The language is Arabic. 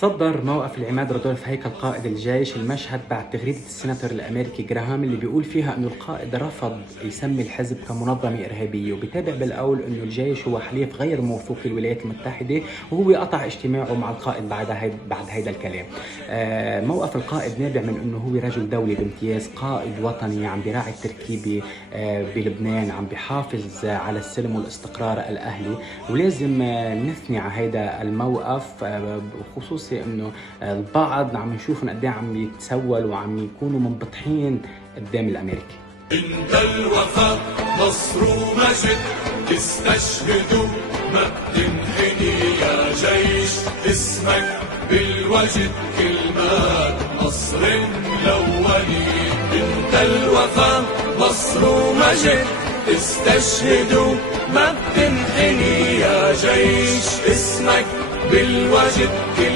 صدر موقف العماد رودولف هيكل قائد الجيش المشهد بعد تغريدة السيناتور الأمريكي جراهام اللي بيقول فيها إنه القائد رفض يسمي الحزب كمنظمة إرهابية، وبيتابع بالقول إنه الجيش هو حليف غير موثوق للولايات المتحدة، وهو قطع اجتماعه مع القائد بعد هيدا الكلام. موقف القائد نابع من إنه هو رجل دولي بامتياز، قائد وطني عم بيراعي التركيبة بلبنان، عم بيحافظ على السلم والاستقرار الأهلي، ولازم نثني على هيدا الموقف، خصوصا انه البعض عم نشوفهم قد ايه عم يتسول وعم يكونوا منبطحين قدام الامريكي. عند الوفاء نصر ومجد تستشهدوا ما بتنحني يا جيش، اسمك بالوجد كلمات نصر الاولين. عند الوفاء نصر ومجد تستشهدوا ما بتنحني يا جيش، اسمك بالوجد كلمات